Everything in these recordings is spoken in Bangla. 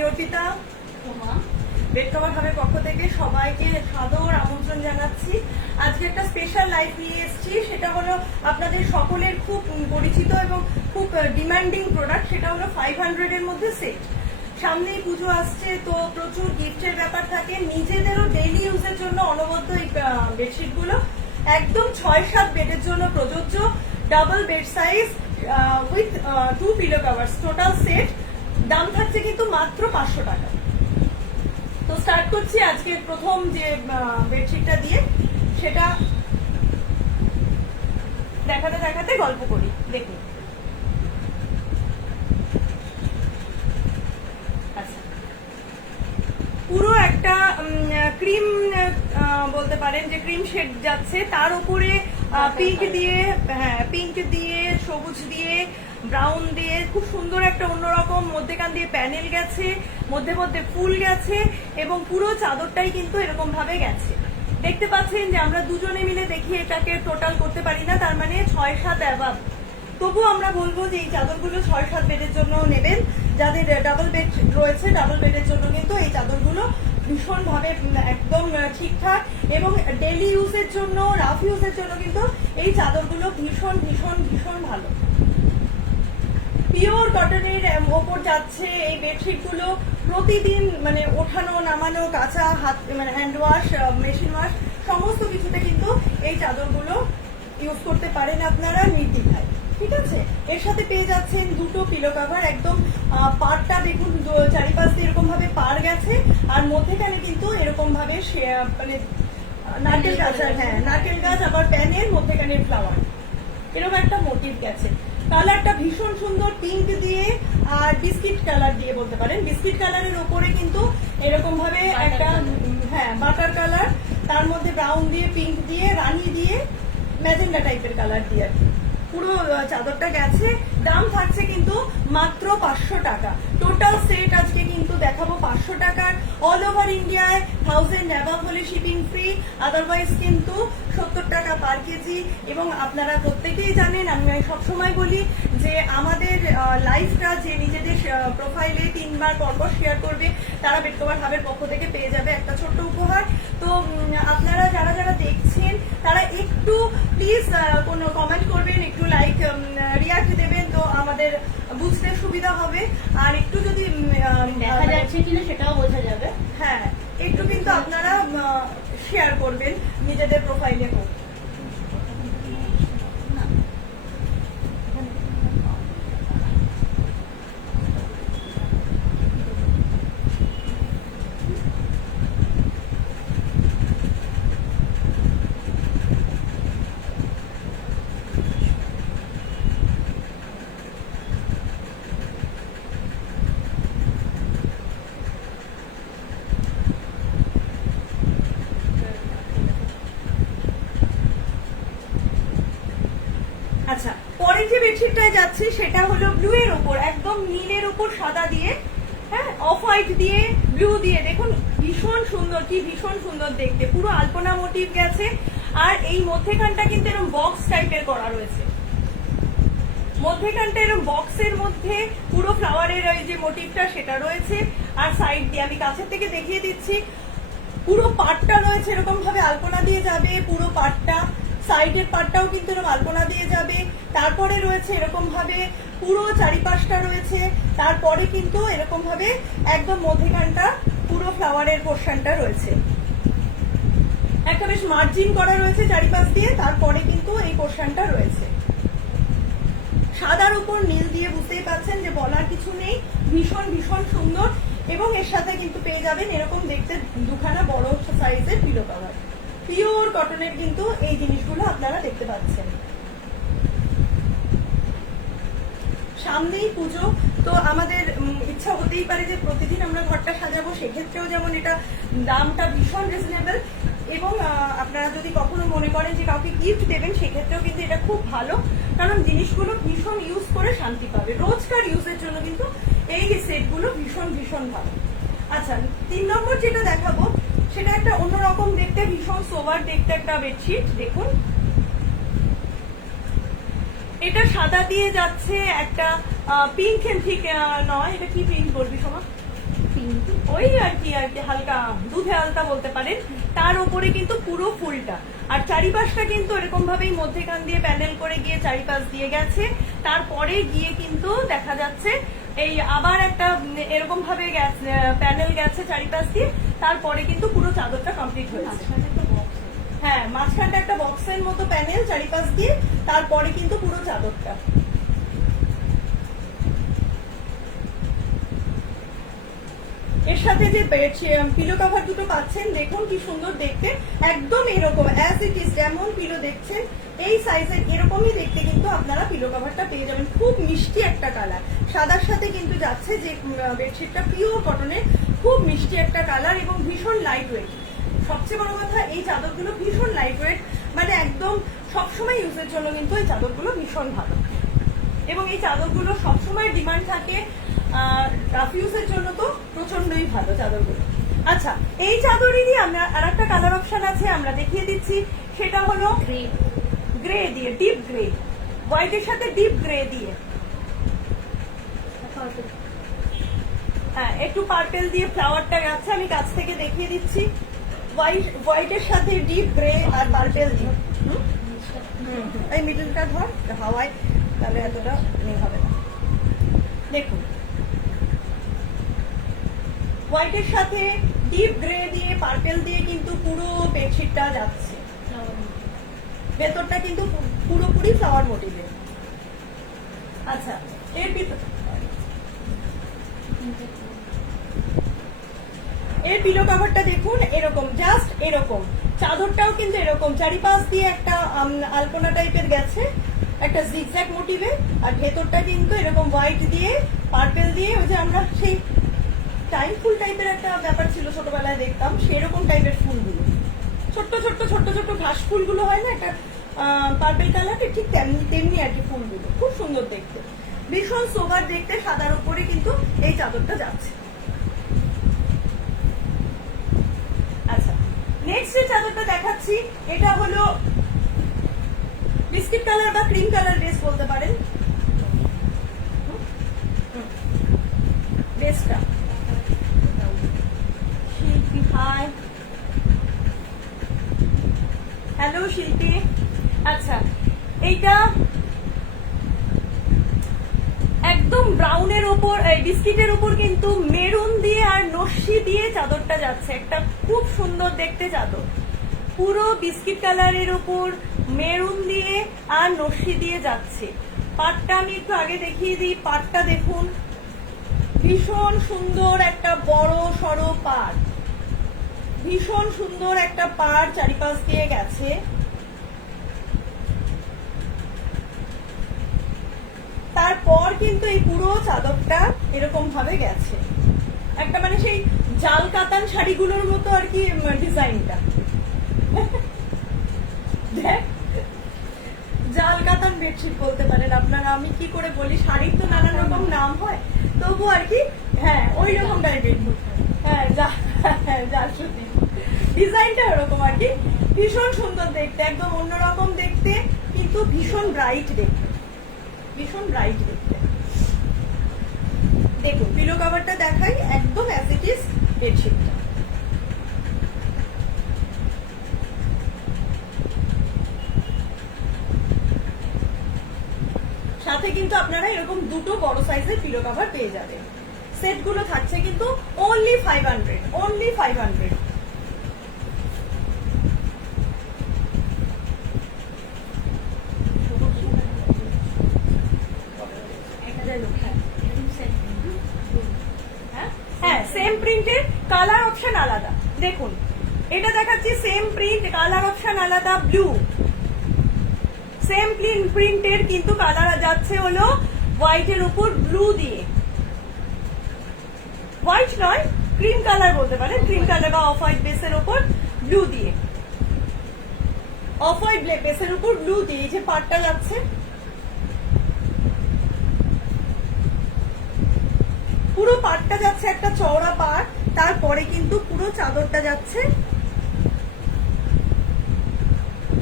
আমি অর্পিতা বেড কভার হাবের পক্ষ থেকে সবাইকে সাদর আমন্ত্রণ জানাচ্ছি। আজকে একটা স্পেশাল লাইভ নিয়ে এসেছি, সেটা হলো আপনাদের সকলের খুব পরিচিত এবং খুব ডিমান্ডিং প্রোডাক্ট, সেটা হলো 500 এর মধ্যে সেট। সামনেই পুজো আসছে, তো প্রচুর গিফটের ব্যাপার থাকে, নিজেদেরও ডেইলি ইউজের জন্য অনবদ্য এই বেডশিট গুলো একদম 6-7 বেডের জন্য প্রযোজ্য। Double bed size with 2 pillow covers, total set. দাম থাকছে কিন্তু মাত্র 500 টাকা। তো স্টার্ট করছি আজকে প্রথম যে বেডশিটটা দিয়ে, সেটা দেখাতে দেখাতে গল্প করি। দেখুন, আচ্ছা, পুরো একটা ক্রিম বলতে পারেন যে ক্রিম শেড যাচ্ছে, তার উপরে পিঙ্ক দিয়ে, হ্যাঁ পিঙ্ক দিয়ে, সবুজ দিয়ে, ব্রাউন দিয়ে খুব সুন্দর একটা অন্যরকম মধ্যেখান দিয়ে প্যানেল গেছে, মধ্যে মধ্যে ফুল গেছে এবং পুরো চাদরটাই কিন্তু এরকম ভাবে গেছে। দেখতে পাচ্ছেন যে আমরা দুজনে মিলে দেখি এটাকে টোটাল করতে পারি না, তার মানে 6-7 অ্যাবাভ। তবু আমরা বলবো যে এই চাদরগুলো 6-7 বেডের জন্য নেবেন। যাদের ডাবল বেড রয়েছে, ডাবল বেডের জন্য কিন্তু এই চাদরগুলো ভীষণ ভাবে একদম ঠিকঠাক, এবং ডেইলি ইউজের জন্য, রাফ ইউজের জন্য কিন্তু এই চাদরগুলো ভীষণ ভীষণ ভীষণ ভালো। পিওর কটনের ওপর যাচ্ছে এই বেডশিট গুলো। প্রতিদিন মানে ওঠানো নামানো, কাঁচা হাত মানে হ্যান্ড ওয়াশ, মেশিন ওয়াশ সমস্ত কিছুতে কিন্তু এই চাদরগুলো ইউজ করতে পারেন আপনারা নির্দ্বিধায়। ঠিক আছে, এর সাথে পেয়ে যাচ্ছেন দুটো পিলো কভার। একদম পাড়টা দেখুন, চারিপাশ দিয়ে এরকম ভাবে পাড় গেছে, আর মধ্যেখানে কিন্তু এরকম ভাবে মানে নারকেল গাছ, হ্যাঁ নারকেল গাছ, আবার প্যানের মধ্যেখানে ফ্লাওয়ার, এরকম একটা মোটিভ গেছে। কালারটা ভীষণ সুন্দর, পিঙ্ক দিয়ে আর বিস্কিট কালার দিয়ে বলতে পারেন। বিস্কিট কালারের ওপরে কিন্তু এরকম ভাবে একটা, হ্যাঁ বাটার কালার, তার মধ্যে ব্রাউন দিয়ে, পিঙ্ক দিয়ে, রানী দিয়ে, ম্যাজেন্ডা টাইপের কালার দিয়ে আর কি পুরো চাদরটা গেছে। দাম থাকছে কিন্তু মাত্র 500 টাকা। টোটাল সেট আজকে কিন্তু দেখাবো 500 টাকার। অল ওভার ইন্ডিয়ায় 1000 অ্যাবাভ হলে শিপিং ফ্রি, আদারওয়াইজ কিন্তু 70 টাকা পার কেজি। এবং আপনারা প্রত্যেকেই জানেন, আমি সবসময় বলি যে আমাদের লাইফটা যে নিজেদের প্রোফাইলে 3 বার পরপর শেয়ার করবে, তারা বেড কভার হাবের পক্ষ থেকে পেয়ে যাবে একটা ছোট্ট উপহার। তো আপনারা যারা যারা দেখছেন তারা একটু প্লিজ কোনো কমেন্ট করবেন, একটু লাইক রিয়াক্ট দেবেন, তো আমাদের বুঝতে সুবিধা হবে। আর একটু যদি দেখা যাচ্ছে কিনা সেটাও বোঝা যাবে। হ্যাঁ, একটু কিন্তু আপনারা শেয়ার করবেন নিজেদের প্রোফাইলে হোক। আচ্ছা, পরের যে বেডশিটটায় যাচ্ছে সেটা হলো ব্লু এর উপর, একদম নীলের উপর সাদা দিয়ে, হ্যাঁ অফ হোয়াইট দিয়ে, ব্লু দিয়ে। দেখুন ভীষণ সুন্দর, কি ভীষণ সুন্দর দেখতে, পুরো আলপনা মোটিভ গেছে। আর এই মধ্যেখানটা কিন্তু এরকম বক্স টাইপের করা রয়েছে, মধ্যেখানটা এরকম বক্সের মধ্যে পুরো ফ্লাওয়ারের ওই যে মোটিভটা সেটা রয়েছে। আর সাইড দিয়ে আমি কাছের থেকে দেখিয়ে দিচ্ছি, পুরো পাটটা রয়েছে এরকম ভাবে আলপনা দিয়ে যাবে, পুরো পাটটা, সাইডের পাটটাও কিন্তু এরকম আলপনা দিয়ে যাবে। তারপরে রয়েছে এরকম ভাবে পুরো চারিপাশটা রয়েছে, তারপরে কিন্তু এরকম ভাবে একদম মধ্যেখানটা পুরো ফ্লাওয়ারের পোর্শনটা রয়েছে, একটা বেশ মার্জিন করা রয়েছে চারিপাশ দিয়ে, তারপরে কিন্তু এই পোর্শনটা রয়েছে। সাদার উপর নীল দিয়ে বুঝতেই পাচ্ছেন যে বলার কিছু নেই, ভীষণ ভীষণ সুন্দর। এবং এর সাথে কিন্তু পেয়ে যাবেন এরকম দেখতে দুখানা বড় সাইজের পিলো কভার। পিওর কটনের কিন্তু এই জিনিসগুলো আপনারা দেখতে পাচ্ছেন। সামনেই পুজো, তো আমাদের ইচ্ছা হতেই পারে যে প্রতিদিন আমরা ঘরটা সাজাবো, সেক্ষেত্রেও যেমন এটা দামটা ভীষণ রিজনেবল। এবং আপনারা যদি কখনো মনে করেন যে কাউকে গিফট দেবেন, সেক্ষেত্রেও কিন্তু এটা খুব ভালো, কারণ জিনিসগুলো ভীষণ ইউজ করে শান্তি পাবে। রোজকার ইউজের জন্য কিন্তু এই সেটগুলো ভীষণ ভীষণ ভালো। আচ্ছা, 3 নম্বর যেটা দেখাবো সেটা একটা অন্যরকম দেখতে, ভীষণ সোবার দেখতে একটা বেডশিট। দেখুন এটা সাদা দিয়ে যাচ্ছে, একটা পিঙ্ক ঠিক নয়, এটা কি প্রিন্ট বলবি সোমা? পিঙ্ক। ওই আর কি হালকা দুধে আলতা বলতে পারেন। তার উপরে কিন্তু পুরো ফুলটা, আর চারিপাশটা কিন্তু এরকম ভাবেই মধ্যেখান দিয়ে প্যানেল করে গিয়ে চারিপাশ দিয়ে গেছে। তারপরে গিয়ে কিন্তু দেখা যাচ্ছে এই আবার একটা এরকম ভাবে প্যানেল গেছে চারিপাশ দিয়ে, তারপরে কিন্তু পুরো চাদরটা কমপ্লিট হয়েছে। হ্যাঁ, মাঝখানটা একটা বক্সের মতো প্যানেল চারিপাশ দিয়ে, তারপরে কিন্তু পুরো চাদরটা। এর সাথে যে পিলো কভার দুটো পাচ্ছেন, দেখুন কি সুন্দর দেখতে, একদম এরকম অ্যাজ ইট ইজ যেমন পিলো দেখছেন এই সাইজের এরকমই দেখতে কিন্তু আপনারা পিলো কভারটা পেয়ে যাবেন। খুব মিষ্টি একটা কালার, সাদার সাথে কিন্তু যাচ্ছে যে বেডশিটটা পিওর কটনের, খুব মিষ্টি একটা কালার এবং ভীষণ লাইট ওয়েট। সবচেয়ে বড় কথা এই চাদরগুলো ভীষণ লাইট ওয়েট, মানে একদম সবসময় ইউজের জন্য কিন্তু এই চাদরগুলো ভীষণ ভালো, এবং এই চাদরগুলো সবসময় ডিমান্ড থাকে। রাফ ইউজের জন্য তো প্রচন্ডই ভালো চাদরগুলো। আচ্ছা, এই চাদরেরই আমরা আর একটা কালার অপশন আছে, আমরা দেখিয়ে দিচ্ছি। সেটা হলো গ্রে দিয়ে, ডিপ গ্রে, হোয়াইটের সাথে ডিপ গ্রে দিয়ে, হ্যাঁ একটু পার্পেল দিয়ে ফ্লাওয়ারটা গেছে, আমি কাছ থেকে দেখিয়ে দিচ্ছি। হোয়াইটের সাথে ডিপ গ্রে আর পার্পেল দিয়ে, এই মিডলটা ধর হাওয়ায়, তাহলে এতটা হবে না। দেখুন হোয়াইটের সাথে ডিপ গ্রে দিয়ে পার্পেল দিয়ে কিন্তু পুরো বেডশিটটা যাচ্ছে, ভেতরটা কিন্তু পুরোপুরি ফ্লাওয়ার মোটিভে। আচ্ছা, এর পিলো কভারটা দেখুন এরকম, জাস্ট এরকম, চাদরটাও কিন্তু এরকম চারিপাশ দিয়ে একটা আলপনা টাইপের গেছে, একটা জিগজ্যাগ মোটিভে, আর ভেতরটা কিন্তু এরকম হোয়াইট দিয়ে পার্পেল দিয়ে, ওই যে আমরা সেই টাইম ফুল টাইপের একটা ব্যাপার ছিল ছোটবেলায় দেখতাম, সেরকম টাইপের ফুলগুলো, ছোট্ট ছোট্ট ছোট্ট ছোট্ট ঘাস ফুলগুলো হয় না একটা পার্পেল কালারের, ঠিক তেমনি তেমনি আর কি ফুলগুলো, খুব সুন্দর দেখতে, ভীষণ সোবার দেখতে। সাদার উপরে কিন্তু এই চাদরটা যাচ্ছে। আচ্ছা, নেক্সট যে চাদরটা দেখাচ্ছি এটা হলো বিস্কিট কালার বা ক্রিম কালার ড্রেস বলতে পারেন। ড্রেসটা শিল্পী, হাই, হ্যালো শিল্পী। আচ্ছা, এইটা একদম ব্রাউনের উপর, বিস্কিটের উপর কিন্তু মেরুন দিয়ে আর নস্যি দিয়ে চাদরটা যাচ্ছে, একটা খুব সুন্দর দেখতে চাদর, পুরো বিস্কিট কালারের উপর মেরুন দিয়ে আর নস্যি দিয়ে যাচ্ছে। পাটটা আমি একটু আগে দেখিয়ে দিই, পাটটা দেখুন ভীষণ সুন্দর একটা বড় সড়ো পাট, ভীষণ সুন্দর একটা পাট চারিপাশ দিয়ে গেছে। তারপর কিন্তু এই পুরো চাদরটা এরকম ভাবে গেছে, একটা মানে সেই জাল কাতান শাড়িগুলোর মতো আর কি ডিজাইনটা। জাল কাতান বেডশিট বলতে পারেন আপনারা, আমি কি করে বলি, শাড়ির তো নানান রকম নাম হয়, তবু আর কি, হ্যাঁ ওই রকম টাইপের, হ্যাঁ জাল সুতি ডিজাইনটা ওরকম আর কি, ভীষণ সুন্দর দেখতে, একদম অন্যরকম দেখতে, কিন্তু ভীষণ ব্রাইট দেখতে, ভীষণ ব্রাইট দেখতে। দেখুন পিলো কভারটা দেখাই, একদম অ্যাজ ইট ইজ বেডশিটটা। সাথে কিন্তু আপনারা এরকম দুটো বড় সাইজের পিলো কভার পেয়ে যাবেন। সেটগুলো থাকছে কিন্তু অনলি 500, অনলি 500। হ্যাঁ, সেম প্রিন্টের কালার অপশন আলাদা। দেখুন এটা দেখাচ্ছি সেম প্রিন্ট, কালার অপশন আলাদা, ব্লু। সেম প্রিন্টের কিন্তু কালার যাচ্ছে হলো হোয়াইটের উপর ব্লু দিয়ে, হোয়াইট নয় ক্রিম কালার বলতে পারেন, ক্রিম কালার বা অফ হোয়াইট বেসের উপর ব্লু দিয়ে, অফ হোয়াইট বেসের উপর ব্লু দিয়ে যে পাটটা যাচ্ছে, পুরো পাটটা যাচ্ছে একটা চওড়া পাট, তারপরে কিন্তু পুরো চাদরটা যাচ্ছে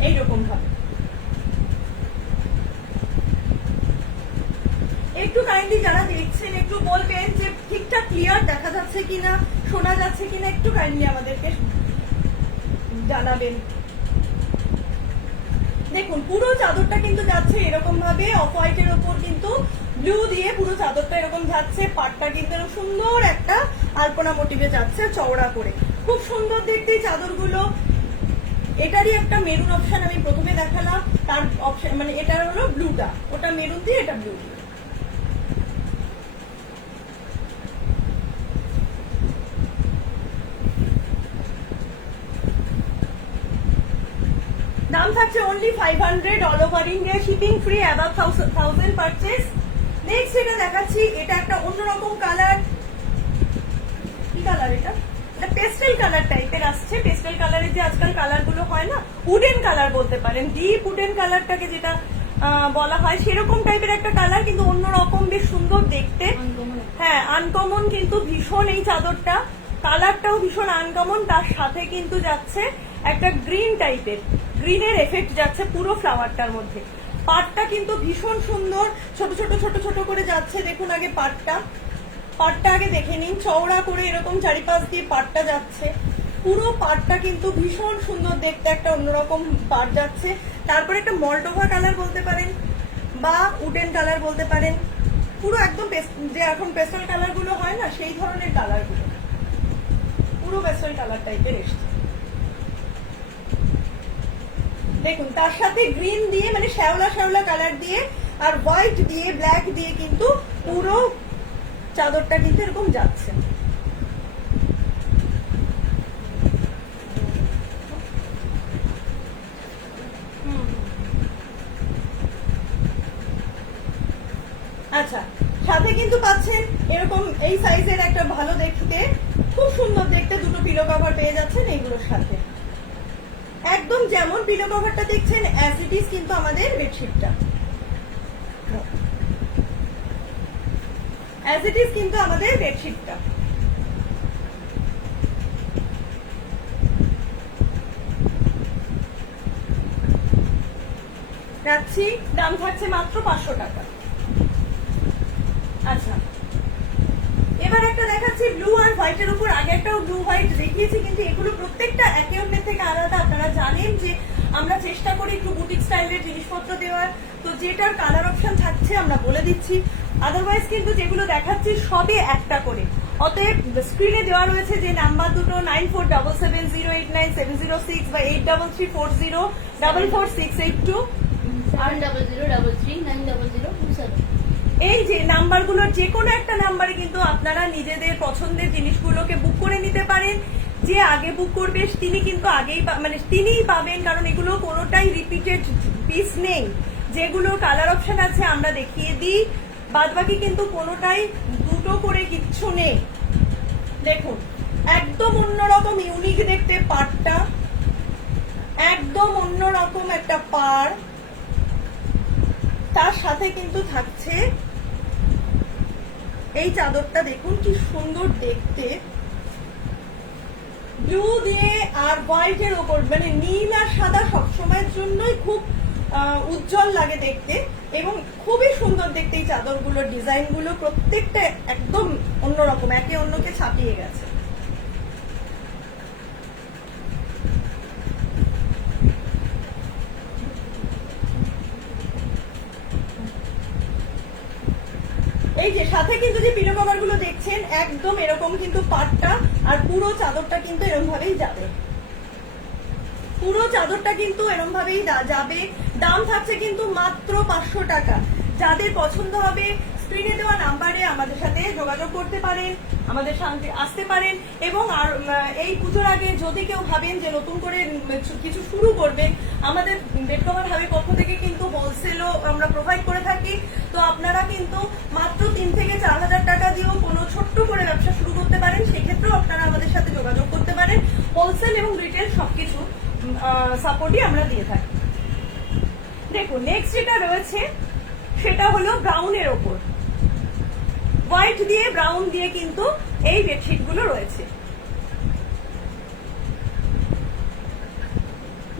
এইরকম ভাবে। একটু কাইন্ডলি যারা দেখছেন একটু বলবেন যে ঠিকঠাক ক্লিয়ার দেখা যাচ্ছে কিনা, শোনা যাচ্ছে কিনা একটু কাইন্ডলি আমাদেরকে জানাবেন। দেখুন পুরো চাদরটা কিন্তু যাচ্ছে এরকম ভাবে অফ হোয়াইটের ওপর কিন্তু ব্লু দিয়ে পুরো চাদরটা এরকম যাচ্ছে। পাটটা কিন্তু এরকম সুন্দর একটা আলপনা মোটিভে যাচ্ছে চওড়া করে, খুব সুন্দর দেখতে এই চাদরগুলো। এটারই একটা মেরুন অপশন আমি প্রথমে দেখালাম, তার অপশন মানে এটা হলো ব্লুটা, ওটা মেরুন দিয়ে এটা ব্লু দিয়ে। দাম থাকছে only 500, all over India shipping free, above 1000 purchase. Next এটা দেখাচ্ছি, এটা একটা অন্যরকম কালার। কি কালার এটা? এটা পেস্টেল কালার টাইপের আসছে। পেস্টেল কালারের যে আজকাল কালার গুলো হয় না, উডেন কালার বলতে পারেন, ডিপ উডেন কালারটাকে যেটা বলা হয় সেরকম টাইপের একটা কালার, কিন্তু অন্যরকম বেশ সুন্দর দেখতে। হ্যাঁ আনকমন কিন্তু ভীষণ এই চাদরটা, কালারটাও ভীষণ আনকমন। তার সাথে কিন্তু যাচ্ছে একটা গ্রিন টাইপের, গ্রিনের এফেক্ট যাচ্ছে পুরো ফ্লাওয়ারটার মধ্যে। পাটটা কিন্তু ভীষণ সুন্দর, ছোট ছোট ছোট ছোট করে যাচ্ছে। দেখুন আগে পাটটা আগে দেখে নিন, চওড়া করে এরকম চারিপাশ দিয়ে পাটটা যাচ্ছে। পুরো পাটটা কিন্তু ভীষণ সুন্দর দেখতে, একটা অন্যরকম পাট যাচ্ছে। তারপরে একটা মল্টোভা কালার বলতে পারেন বা উডেন কালার বলতে পারেন, পুরো একদম যে এখন পেস্টেল কালার গুলো হয় না সেই ধরনের কালার গুলো, পুরো পেস্টেল কালার টাইপের এসছে। দেখুন তার সাথে গ্রিন দিয়ে মানে শ্যাওলা শ্যাওলা কালার দিয়ে আর হোয়াইট দিয়ে ব্ল্যাক দিয়ে কিন্তু পুরো চাদরটা কিন্তু এরকম যাচ্ছে। আচ্ছা সাথে কিন্তু পাচ্ছেন এরকম এই সাইজের একটা ভালো দেখতে, খুব সুন্দর দেখতে দুটো পিলো কভার পেয়ে যাচ্ছেন এইগুলোর সাথে। একদম যেমন পিলো কভারটা দেখছেন অ্যাজ ইট ইজ কিন্তু আমাদের বেডশিটটা, অ্যাজ ইট ইজ কিন্তু আমাদের বেডশিটটা। রাখছি, দাম থাকছে মাত্র 500 টাকা। আচ্ছা এবার একটা দেখাচ্ছি ব্লু আর হোয়াইটের উপর। আগে একটাও ব্লু হোয়াইট দেখিয়েছি, কিন্তু এগুলো প্রত্যেকটা একে অন্যের থেকে আলাদা। আপনারা জানেন যে আমরা চেষ্টা করি একটু বুটিক স্টাইলের জিনিসপত্র দেওয়ার, তো যেটার কালার অপশন থাকছে আমরা বলে দিচ্ছি। আদারওয়াইজ কিন্তু যেগুলো দেখাচ্ছি সবই একটা করে। অতএব স্ক্রিনে দেওয়া রয়েছে যে নাম্বার দুটো 9477089706 বা 8334044682 700339027। এই যে নাম্বারগুলোর যে কোনো একটা নাম্বারে কিন্তু আপনারা নিজেদের পছন্দের জিনিসগুলোকে বুক করে নিতে পারেন। যে আগে বুক করবে তিনি কিন্তু আগেই মানে তিনিই পাবেন, কারণ এগুলো কোনোটাই রিপিটেড পিস নেই। যেগুলো কালার অপশন আছে আমরা দেখিয়ে দিই, বাদ বাকি কিন্তু কোনোটাই দুটো করে কিচ্ছু নেই। দেখুন একদম অন্যরকম ইউনিক দেখতে পাড়টা, একদম অন্যরকম একটা পাড়। তার সাথে কিন্তু থাকছে এই চাদরটা, দেখুন কি সুন্দর দেখতে, ব্লু দিয়ে আর হোয়াইটের ওপর, মানে নীল আর সাদা সবসময়ের জন্যই খুব উজ্জ্বল লাগে দেখতে এবং খুবই সুন্দর দেখতে। এই চাদরগুলোর ডিজাইন গুলো প্রত্যেকটা একদম অন্যরকম, একে অন্যকে ছাপিয়ে গেছে। এই যে সাথে কিন্তু যে পিলো কভার গুলো দেখছেন একদম এরকম কিন্তু পাটটা আর পুরো চাদরটা কিন্তু এরকম ভাবেই যাবে, পুরো চাদরটা কিন্তু এরকম ভাবেই যাবে। দাম থাকছে কিন্তু মাত্র 500 টাকা। যাদের পছন্দ হবে স্ক্রিনে দেওয়া নাম্বারে আমাদের সাথে যোগাযোগ করতে পারেন, আমাদের সাথে আসতে পারেন। এবং আর এই পুজোর আগে যদি কেউ ভাবেন যে নতুন করে কিছু শুরু করবেন, আমাদের বেড কভার হাবের পক্ষ থেকে কিন্তু হোলসেলও আমরা প্রোভাইড করে থাকি। তো আপনারা কিন্তু মাত্র 3 থেকে 4,000 টাকা দিয়েও কোনো ছোট্ট করে ব্যবসা শুরু করতে পারেন। সেক্ষেত্রেও আপনারা আমাদের সাথে যোগাযোগ করতে পারেন। হোলসেল এবং রিটেল সবকিছু সাপোর্টই আমরা দিয়ে থাকি। দেখুন নেক্সট যেটা রয়েছে সেটা হলো ব্রাউনের ওপর হোয়াইট দিয়ে ব্রাউন দিয়ে কিন্তু এই বেডশিট গুলো রয়েছে।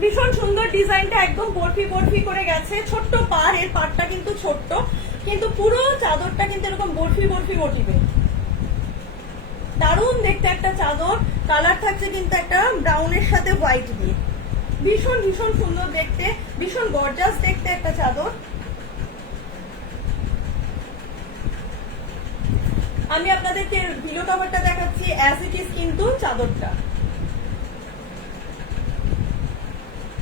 ভীষণ সুন্দর ডিজাইনটা, একদম বরফি বরফি করে গেছে। ছোট্ট পাড়, এর পাড়টা কিন্তু ছোট্ট, কিন্তু পুরো চাদরটা কিন্তু এরকম বরফি বরফি মোটিভে। দারুণ দেখতে একটা চাদর, কালার থাকছে কিন্তু একটা ব্রাউনের সাথে হোয়াইট দিয়ে, ভীষণ ভীষণ সুন্দর দেখতে, ভীষণ গর্জাস দেখতে একটা চাদর। আমি আপনাদেরকে পিলো কভারটা দেখাচ্ছি অ্যাজ ইট ইজ, কিন্তু চাদরটা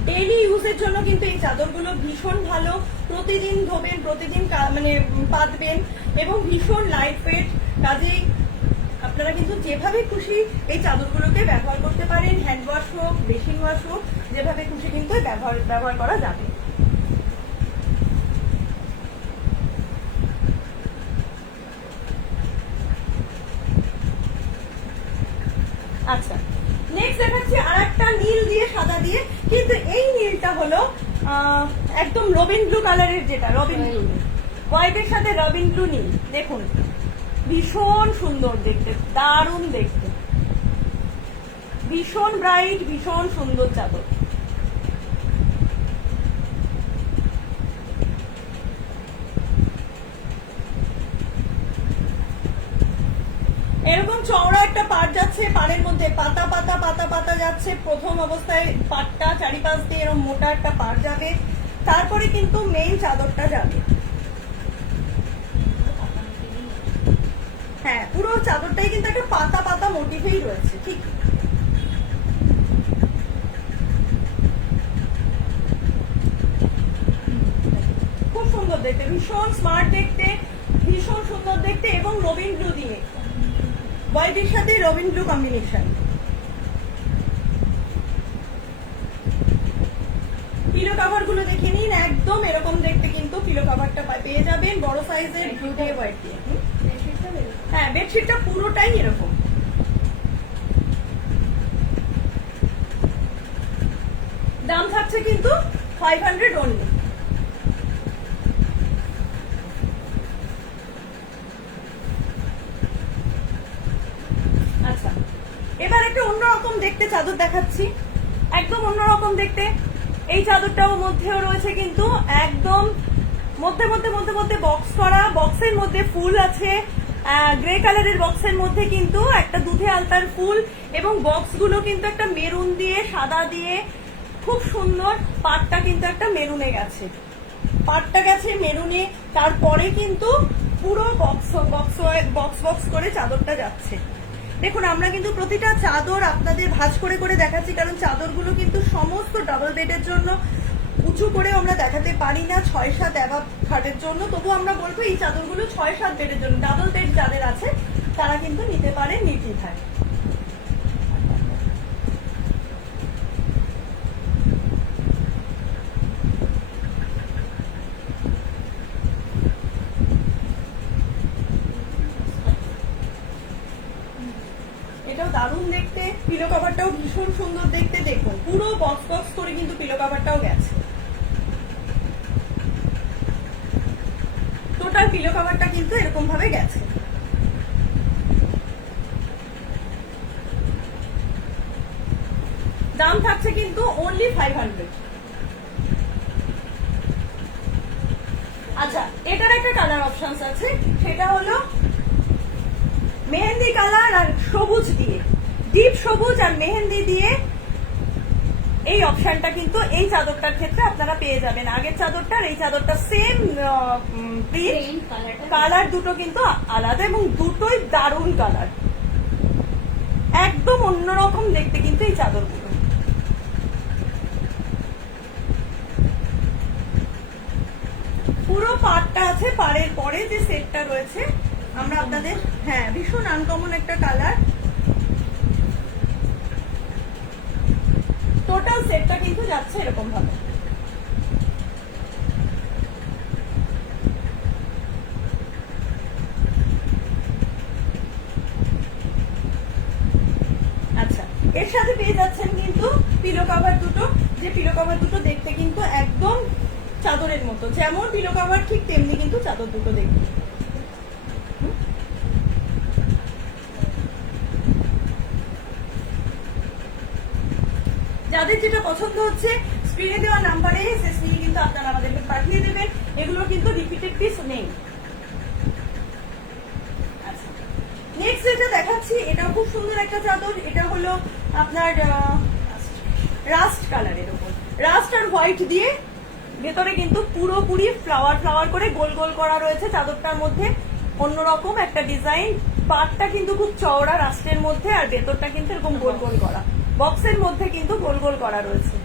ডেইলি ইউজের জন্য কিন্তু এই চাদরগুলো ভীষণ ভালো, প্রতিদিন ধোবেন, প্রতিদিন মানে পাতবেন, এবং ভীষণ লাইট ওয়েট, কাজেই আপনারা কিন্তু যেভাবে খুশি এই চাদরগুলোকে ব্যবহার করতে পারেন, হ্যান্ড ওয়াশ হোক, মেশিন ওয়াশ হোক, যেভাবে খুশি কিন্তু ব্যবহার করা যাবে। আচ্ছা, নেক্সট দেখাচ্ছি আর একটা নীল দিয়ে সাদা দিয়ে, কিন্তু এই নীলটা হলো একদম রবিন ব্লু কালারের, যেটা রবিন ব্লু, হোয়াইটের সাথে রবিন ব্লু নীল। দেখুন ভীষণ সুন্দর দেখতে, দারুণ দেখতে, ভীষণ ব্রাইট, ভীষণ সুন্দর চাদর। এরকম চওড়া একটা পাড় যাচ্ছে, পাড়ের মধ্যে পাতা পাতা পাতা পাতা যাচ্ছে। প্রথম অবস্থায় পাড়টা চারিপাশ দিয়ে এরকম মোটা একটা পাড় যাবে, তারপরে কিন্তু মেইন চাদরটা যাবে। হ্যাঁ, পুরো চাদরটাই কিন্তু একটা পাতা পাতা মোটিভেই রয়েছে, ঠিক। খুব সুন্দর দেখতে, ভীষণ স্মার্ট দেখতে, ভীষণ সুন্দর দেখতে, এবং রবিন ব্লু দিয়ে, হোয়াইটের সাথে Robin blue combination. Pillow cover গুলো দেখে নিন, একদম এরকম দেখতে কিন্তু পিলো কভারটা পেয়ে যাবেন, বড় সাইজের, ব্লু দিয়ে হোয়াইট দিয়ে। হ্যাঁ, বেডশিটটা পুরোটাই এরকম। দাম থাকছে কিন্তু 500 অনলি। আচ্ছা, এবার একটা অন্যরকম দেখতে চাদর দেখাচ্ছি, একদম অন্যরকম দেখতে। এই চাদরটাও মধ্যেও রয়েছে কিন্তু একদম মধ্যে মধ্যে মধ্যে মধ্যে বক্স করা, বক্সের মধ্যে ফুল আছে, গ্রে কালারের বক্সের মধ্যে কিন্তু একটা দুধে আলতার ফুল, এবং বক্সগুলো কিন্তু একটা মেরুন দিয়ে সাদা দিয়ে, খুব সুন্দর। পাটটা কিন্তু একটা মেরুনে গেছে, পাটটা গেছে মেরুনে, তারপরে কিন্তু পুরো বক্স বক্স বক্স বক্স করে চাদরটা যাচ্ছে। দেখুন, আমরা কিন্তু প্রতিটা চাদর আপনাদের ভাঁজ করে করে দেখাচ্ছি, কারণ চাদরগুলো কিন্তু সমস্ত ডাবল বেডের জন্য, উঁচু করে আমরা দেখাতে পারি না 6-7 অ্যাভাব খাটের জন্য। তবু আমরা বলবো এই চাদরগুলো 6-7 বেডের জন্য, ডাবল বেড যাদের আছে তারা কিন্তু নিতে পারেন নির্দ্বিধায়। এটাও দারুণ দেখতে, পিলো কভারটাও ভীষণ সুন্দর দেখতে। দেখুন, পুরো বক্স বক্স করে কিন্তু পিলো কভারটাও গেছে, টোটাল পিলো কভারটা কিন্তু এরকম ভাবে গেছে। দাম থাকছে কিন্তু অনলি 500। আচ্ছা, এটার একটা কালার অপশনস আছে, সেটা হলো মেহেন্দি কালার আর সবুজ দিয়ে, ডিপ সবুজ আর মেহেন্দি দিয়ে। এই অপশনটা কিন্তু এই চাদরটার ক্ষেত্রে আপনারা পেয়ে যাবেন। আগের চাদরটার এই চাদরটা সেম প্রিন্ট, কালার দুটো কিন্তু আলাদা, এবং দুটোই দারুণ কালার, একদম অন্যরকম দেখতে কিন্তু এই চাদরগুলো। পুরো পাড়টা আছে, পাড়ের পরে যে সেটটা রয়েছে আমরা আপনাদের, হ্যাঁ, ভীষণ আনকমন একটা কালার। টোটাল সেটটা কিন্তু যাচ্ছে এরকম ভাবে। আচ্ছা, এর সাথে পেয়ে যাচ্ছেন কিন্তু পিলো কভার দুটো, যে পিলো কভার দুটো দেখতে কিন্তু একদম চাদরের মতো, যেমন পিলো কভার ঠিক তেমনি কিন্তু চাদর দুটো দেখতে। যাদের যেটা পছন্দ হচ্ছে স্ক্রিনে দেওয়া নাম্বারে এসএস নিয়ে কিন্তু আপনারা আমাদেরকে পাঠিয়ে দেবেন। এগুলো কিন্তু রিপিটেড পিস নেই। আচ্ছা, নেক্সট যেটা দেখাচ্ছি এটাও খুব সুন্দর একটা চাদর। এটা হলো আপনার রাস্ট কালারের উপর, রাস্ট আর হোয়াইট দিয়ে ভেতরে কিন্তু পুরোপুরি ফ্লাওয়ার ফ্লাওয়ার করে গোল গোল করা রয়েছে চাদরটার মধ্যে। অন্যরকম একটা ডিজাইন, পাটটা কিন্তু খুব চওড়া রাস্টের মধ্যে, আর ভেতরটা কিন্তু এরকম গোল গোল করা, বক্সের মধ্যে কিন্তু গোল গোল করা রয়েছে।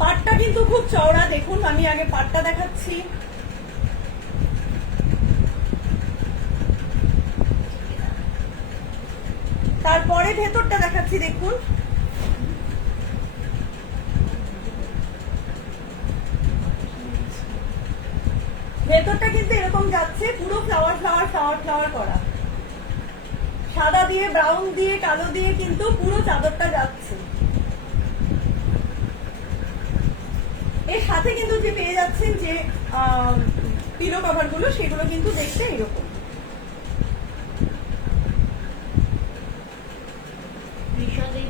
পাটটা কিন্তু খুব চওড়া, দেখুন আমি আগে পাটটা দেখাচ্ছি। তারপরে ভেতরটা দেখাচ্ছি, দেখুন ভেতরটা কিন্তু এরকম যাচ্ছে, পুরো ফ্লাওয়ার ফ্লাওয়ার ফ্লাওয়ার ফ্লাওয়ার করা, সাদা দিয়ে ব্রাউন দিয়ে কালো দিয়ে কিন্তু পুরো চাদরটা যাচ্ছে। এর সাথে কিন্তু যে পেয়ে যাচ্ছেন যে পিলো কভার গুলো, সেগুলো কিন্তু দেখতে এরকম।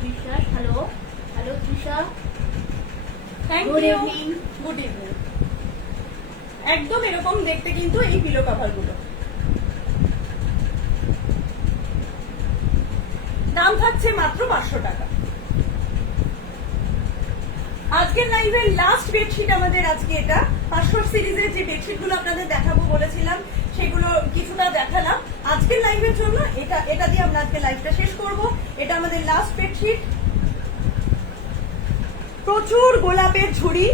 বিশ্বাস, hello hello Trisha, thank Good you, evening. Good evening. একদম এরকম দেখতে কিন্তু এই পিলো কভার গুলো। দাম থাকছে মাত্র 500 টাকা। আজকের লাইভের লাস্ট বেডশিট আমাদের আজকে এটা 500 সিরিজের যে বেডশিট গুলো আপনাদের দেখাবো বলেছিলাম, সেগুলো কিছুটা দেখালাম। আজকের লাইভের জন্য এটা দিয়ে আমরা আজকে লাইভটা শেষ করব। এটা আমাদের লাস্ট বেডশিট, প্রচুর গোলাপের ঝুড়ি,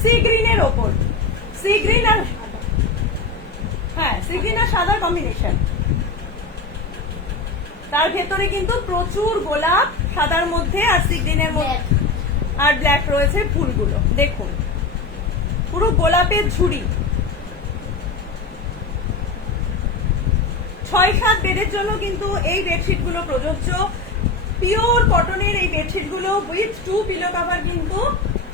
সি গ্রিনের ওপর, সি গ্রিন আর হ্যাঁ সি গ্রিন আর সাদা কম্বিনেশন। তার ভেতরে কিন্তু প্রচুর গোলাপ সাদার মধ্যে আর সি গ্রিনের মধ্যে আর ব্ল্যাক রয়েছে ফুলগুলো, দেখুন পুরো গোলাপের ঝুড়ি। 6-7 বেডের জন্য কিন্তু এই বেডশিট গুলো প্রযোজ্য। পিওর কটনের এই বেডশিট গুলো উইথ 2 পিলো কভার কিন্তু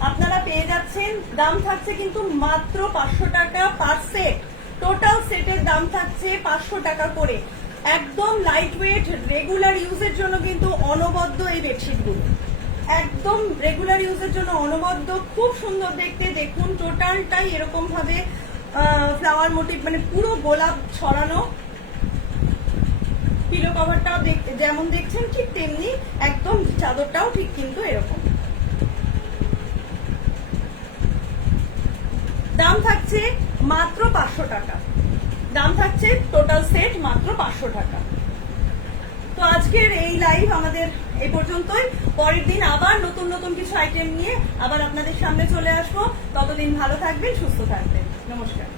আপনারা পেয়ে যাচ্ছেন। দাম থাকছে কিন্তু মাত্র 500 টাকা পার সেট। টোটাল সেটের দাম থাকছে 500 টাকা করে। একদম লাইট ওয়েট, রেগুলার ইউজের জন্য কিন্তু অনবদ্য এই বেডশিট গুলো, একদম রেগুলার ইউজের জন্য অনবদ্য, খুব সুন্দর দেখতে। দেখুন টোটালটাই এরকম ভাবে ফ্লাওয়ার মোটিভ, মানে পুরো গোলাপ ছড়ানো। পিলো কভারটাও যেমন দেখছেন ঠিক তেমনি একদম চাদরটাও ঠিক কিন্তু এরকম। দাম থাকছে মাত্র 500 টাকা। দাম থাকছে টোটাল সেট মাত্র 500 টাকা। তো আজকের এই লাইভ আমাদের এই পর্যন্তই। পরের দিন আবার নতুন নতুন কিছু আইটেম নিয়ে আবার আপনাদের সামনে চলে আসবো। ততদিন ভালো থাকবেন, সুস্থ থাকবেন। নমস্কার।